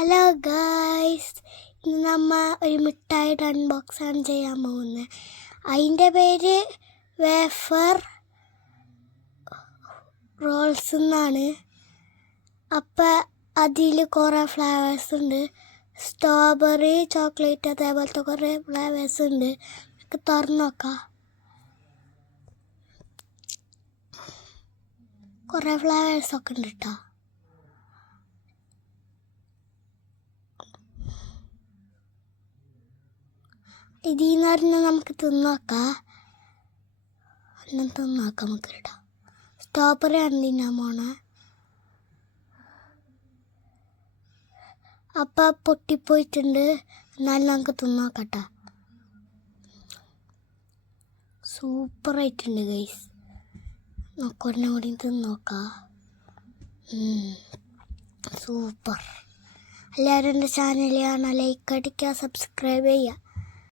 Hello guys, ഇന്ന് നമ്മൾ ഒരു മിഠായിയുടെ അൺബോക്സാണ് ചെയ്യാൻ പോകുന്നത്. അതിൻ്റെ പേര് വേഫർ റോൾസ് എന്നാണ്. അപ്പം അതിൽ കുറേ ഫ്ലേവേഴ്സ് ഉണ്ട്. സ്ട്രോബെറി, ചോക്ലേറ്റ്, അതേപോലത്തെ കുറേ ഫ്ലേവേഴ്സ് ഉണ്ട്. നമുക്ക് തുറന്നു നോക്കാം. കുറേ ഫ്ലേവേഴ്സൊക്കെ ഉണ്ട് കേട്ടോ. ഇതിന്ന് പറഞ്ഞാൽ നമുക്ക് തിന്നോക്കാം. നമുക്ക് കേട്ടോ. സ്ട്രോബെറി ആണ് തിന്നാൻ പോണേ. അപ്പം പൊട്ടിപ്പോയിട്ടുണ്ട്. എന്നാലും നമുക്ക് തിന്നോക്കട്ടെ. സൂപ്പറായിട്ടുണ്ട് ഗൈസ്. നമുക്കൊരെണ്ണം കൂടി തിന്നോക്കാം. സൂപ്പർ. എല്ലാവരും എൻ്റെ ചാനൽ കാണാൻ ലൈക്ക് അടിക്കുക, സബ്സ്ക്രൈബ് ചെയ്യുക.